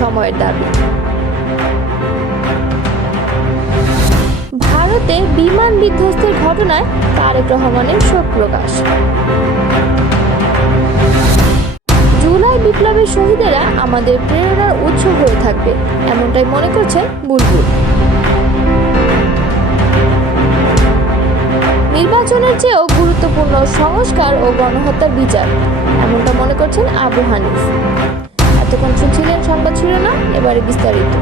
সময়ের দাবি। ভারতে বিমান বিধ্বস্তের ঘটনায় তারেক রহমানের শোক প্রকাশ। জুলাই বিপ্লবের শহীদেরা আমাদের প্রেরণার উৎস হয়ে থাকবে, এমনটাই মনে করছেন বুলবুল। নির্বাচনের চেয়েও গুরুত্বপূর্ণ সংস্কার ও গণহত্যার বিচার, এমনটা মনে করছেন আবু হানিফ। এতক্ষণ শুনছিলেন সংবাদ শিরোনাম, এবারে বিস্তারিত।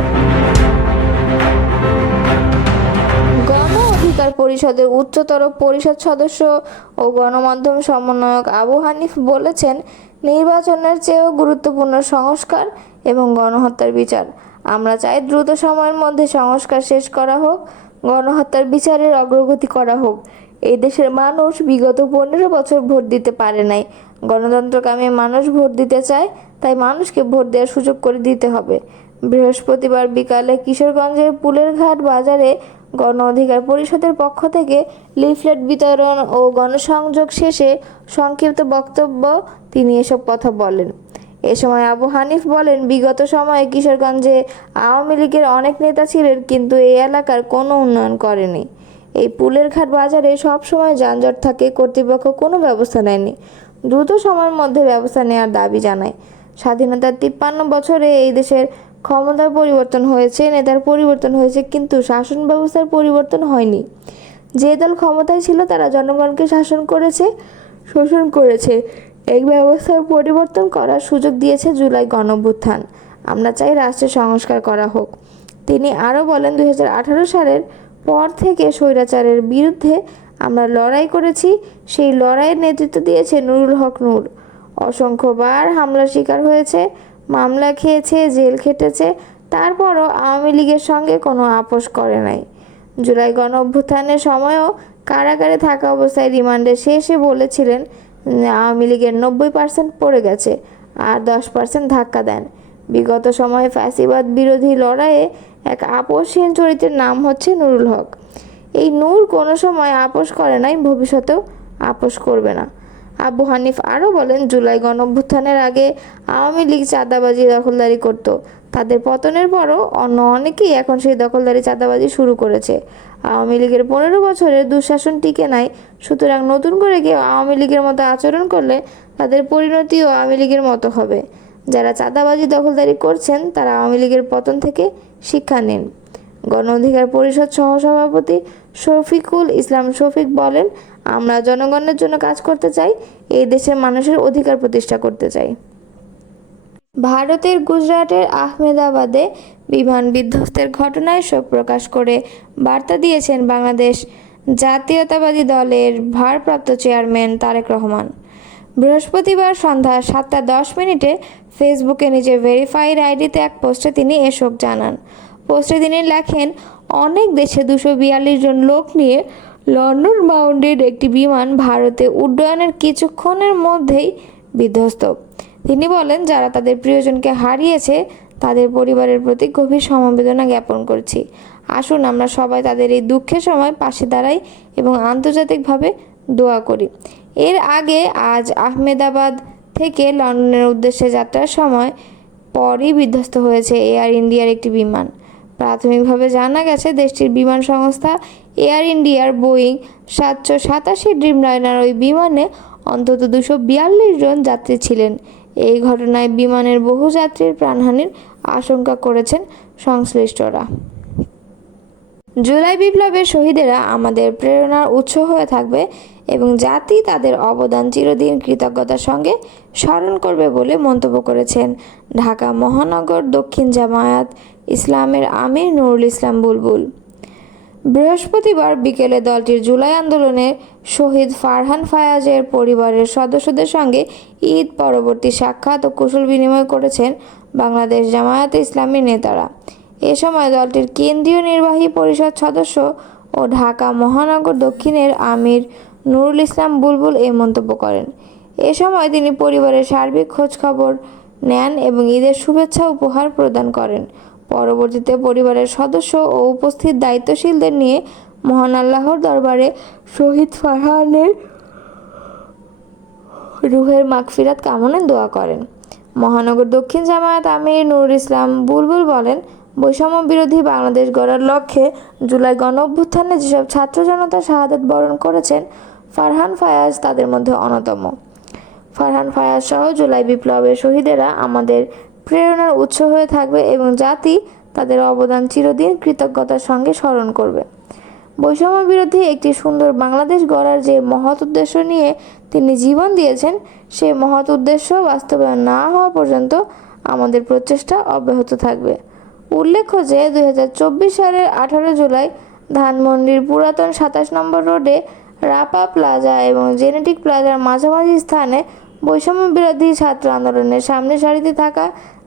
গণ অধিকার পরিষদের উচ্চতর পরিষদ সদস্য ও গণমাধ্যম সমন্বয়ক আবু হানিফ বলেছেন, নির্বাচনের চেয়েও গুরুত্বপূর্ণ সংস্কার এবং গণহত্যার বিচার। আমরা চাই দ্রুত সময়ের মধ্যে সংস্কার শেষ করা হোক, গণহত্যার বিচারের অগ্রগতি করা হোক। এই দেশের মানুষ বিগত 15 বছর ভোট দিতে পারে নাই। গণতন্ত্রকামী মানুষ ভোট দিতে চায়, তাই মানুষকে ভোট দেওয়ার সুযোগ করে দিতে হবে। বৃহস্পতিবার বিকালে কিশোরগঞ্জের পুলেরঘাট বাজারে গণ অধিকার পরিষদের পক্ষ থেকে লিফলেট বিতরণ ও গণসংযোগ শেষে সংক্ষিপ্ত বক্তব্য তিনি এসব কথা বলেন। এ সময় আবু হানিফ বলেন, বিগত সময়ে কিশোরগঞ্জে আওয়ামী লীগের অনেক নেতা ছিলেন, কিন্তু এই এলাকার কোনো উন্নয়ন করেনি। এই পুলেরঘাট বাজারে সব সময় যানজট থাকে, কর্তৃপক্ষ কোনো ব্যবস্থা নেয়নি। দ্রুত সময়ের মধ্যে ব্যবস্থা নেওয়ার দাবি জানায়। স্বাধীনতার 53 বছরে এই দেশের ক্ষমতার পরিবর্তন হয়েছে, নেতার পরিবর্তন হয়েছে, কিন্তু শাসন ব্যবস্থার পরিবর্তন হয়নি। যে দল ক্ষমতায় ছিল তারা জনগণকে শাসন করেছে, শোষণ করেছে। এই ব্যবস্থার পরিবর্তন করার সুযোগ দিয়েছে জুলাই গণঅভ্যুত্থান। আমরা চাই রাষ্ট্রের সংস্কার করা হোক। তিনি আরও বলেন, 2018 সালের পর থেকে স্বৈরাচারের বিরুদ্ধে আমরা লড়াই করেছি। সেই লড়াইয়ের নেতৃত্ব দিয়েছে নুরুল হক নূর। অসংখ্যবার হামলার শিকার হয়েছে, মামলা খেয়েছে, জেল খেটেছে, তারপরও আওয়ামী লীগের সঙ্গে কোনো আপোষ করে নাই। জুলাই গণঅভ্যুত্থানের সময়ও কারাগারে থাকা অবস্থায় রিমান্ডে শেষে বলেছিলেন, আওয়ামী লীগের 90% পড়ে গেছে, আর 10% ধাক্কা দেন। বিগত সময়ে ফ্যাসিবাদ বিরোধী লড়াইয়ে এক আপোষহীন চরিত্রের নাম হচ্ছে নুরুল হক। এই নূর কোনো সময় আপোষ করে নাই, ভবিষ্যতেও আপোষ করবে না। আবু হানিফ আরও বলেন, জুলাই গণঅভ্যুত্থানের আগে আওয়ামী লীগ চাঁদাবাজি, দখলদারি করত। তাদের পতনের পরও অন্য অনেকেই এখন সেই দখলদারি, চাঁদাবাজি শুরু করেছে। আওয়ামী লীগের 15 বছরের দুঃশাসন টিকে নাই। সুতরাং নতুন করে কেউ আওয়ামী লীগের মতো আচরণ করলে তাদের পরিণতিও আওয়ামী লীগের মতো হবে। যারা চাঁদাবাজি, দখলদারি করছেন তারা আওয়ামী লীগের পতন থেকে শিক্ষা নিন। গণ অধিকার পরিষদ সহসভাপতি শফিকুল ইসলাম শফিক বলেন, আমরা জনগণের জন্য কাজ করতে চাই, এই দেশের মানুষের অধিকার প্রতিষ্ঠা করতে চাই। ভারতের গুজরাটের আহমেদাবাদে বিমান বিধ্বস্তের ঘটনায় শোক প্রকাশ করে বার্তা দিয়েছেন বাংলাদেশ জাতীয়তাবাদী দলের ভারপ্রাপ্ত চেয়ারম্যান তারেক রহমান। বৃহস্পতিবার সন্ধ্যা 7:10 ফেসবুকে নিজের ভেরিফাইড আইডিতে এক পোস্টে তিনি এ শোক জানান। পোস্টে তিনি লেখেন, অনেক দেশে 242 জন লোক নিয়ে লন্ডন বাউন্ডেড একটি বিমান ভারতে উড্ডয়নের কিছুক্ষণের মধ্যেই বিধ্বস্ত। তিনি বলেন, যারা তাদের প্রিয়জনকে হারিয়েছে তাদের পরিবারের প্রতি গভীর সমবেদনা জ্ঞাপন করছি। আসুন আমরা সবাই তাদের এই দুঃখের সময় পাশে দাঁড়াই এবং আন্তর্জাতিকভাবে দোয়া করি। এর আগে আজ আহমেদাবাদ থেকে লন্ডনের উদ্দেশ্যে যাত্রার সময় পরই বিধ্বস্ত হয়েছে এয়ার ইন্ডিয়ার একটি বিমান। প্রাথমিকভাবে জানা গেছে, দেশটির বিমান সংস্থা এয়ার ইন্ডিয়ার বোয়িং 787 ড্রিমলাইনার ওই বিমানে অন্তত 242 জন যাত্রী ছিলেন। এই ঘটনায় বিমানের বহু যাত্রীর প্রাণহানির আশঙ্কা করেছেন সংশ্লিষ্টরা। জুলাই বিপ্লবের শহীদেরা আমাদের প্রেরণার উৎস হয়ে থাকবে এবং জাতি তাদের অবদান চিরদিন কৃতজ্ঞতার সঙ্গে স্মরণ করবে বলে মন্তব্য করেছেন ঢাকা মহানগর দক্ষিণ জামায়াত ইসলামের আমির নুরুল ইসলাম বুলবুল। বৃহস্পতিবার বিকেলে দলটির জুলাই আন্দোলনে শহীদ ফারহান ফায়াজের পরিবারের সদস্যদের সঙ্গে ঈদ পরবর্তী সাক্ষাৎ ও কুশল বিনিময় করেছেন বাংলাদেশ জামায়াতে ইসলামীর নেতারা। এ সময় দলটির কেন্দ্রীয় নির্বাহী পরিষদ সদস্য ও ঢাকা মহানগর দক্ষিণের আমির নুরুল ইসলাম বুলবুল এই মন্তব্য করেন। এ সময় তিনি পরিবারের সার্বিক খোঁজখবর নেন এবং ঈদের শুভেচ্ছা উপহার প্রদান করেন। পরবর্তীতে পরিবারের সদস্য ও উপস্থিত দায়িত্বশীলদের নিয়ে মহান আল্লাহর দরবারে শহীদ ফারহানের রুহের মাগফিরাত কামনায় দোয়া করেন। মহানগর দক্ষিণ জামায়াত আমির নুরুল ইসলাম বুলবুল বলেন, বৈষম্য বিরোধী বাংলাদেশ গড়ার লক্ষ্যে জুলাই গণঅভ্যুত্থানে যেসব ছাত্র জনতা শাহাদাত বরণ করেছেন, ফারহান ফায়াজ তাদের মধ্যে অন্যতম। ফারহান ফায়াজ সহ জুলাই বিপ্লবের শহীদেরা আমাদের প্রেরণার উৎস হয়ে থাকবে এবং জাতি তাদের অবদান চিরদিন কৃতজ্ঞতার সঙ্গে স্মরণ করবে। বৈষম্য বিরোধী একটি সুন্দর বাংলাদেশ গড়ার যে মহৎ উদ্দেশ্য নিয়ে তিনি জীবন দিয়েছেন, সেই মহৎ উদ্দেশ্য বাস্তবায়ন না হওয়া পর্যন্ত আমাদের প্রচেষ্টা অব্যাহত থাকবে। উল্লেখ্য যে 2024 সালের 18 জুলাই ধানমন্ডির পুরাতন 27 নম্বর রোডে রাপা প্লাজা এবং জেনেটিক প্লাজার মাঝামাঝি স্থানে বৈষম্য বিরোধী ছাত্র আন্দোলনের সামনের সারিতে থাকা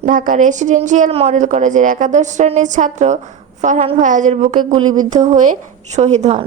ঢাকা রেসিডেন্সিয়াল মডেল কলেজের একাদশ শ্রেণীর ছাত্র ফারহান ফায়াজের বুকে গুলিবিদ্ধ হয়ে শহীদ হন।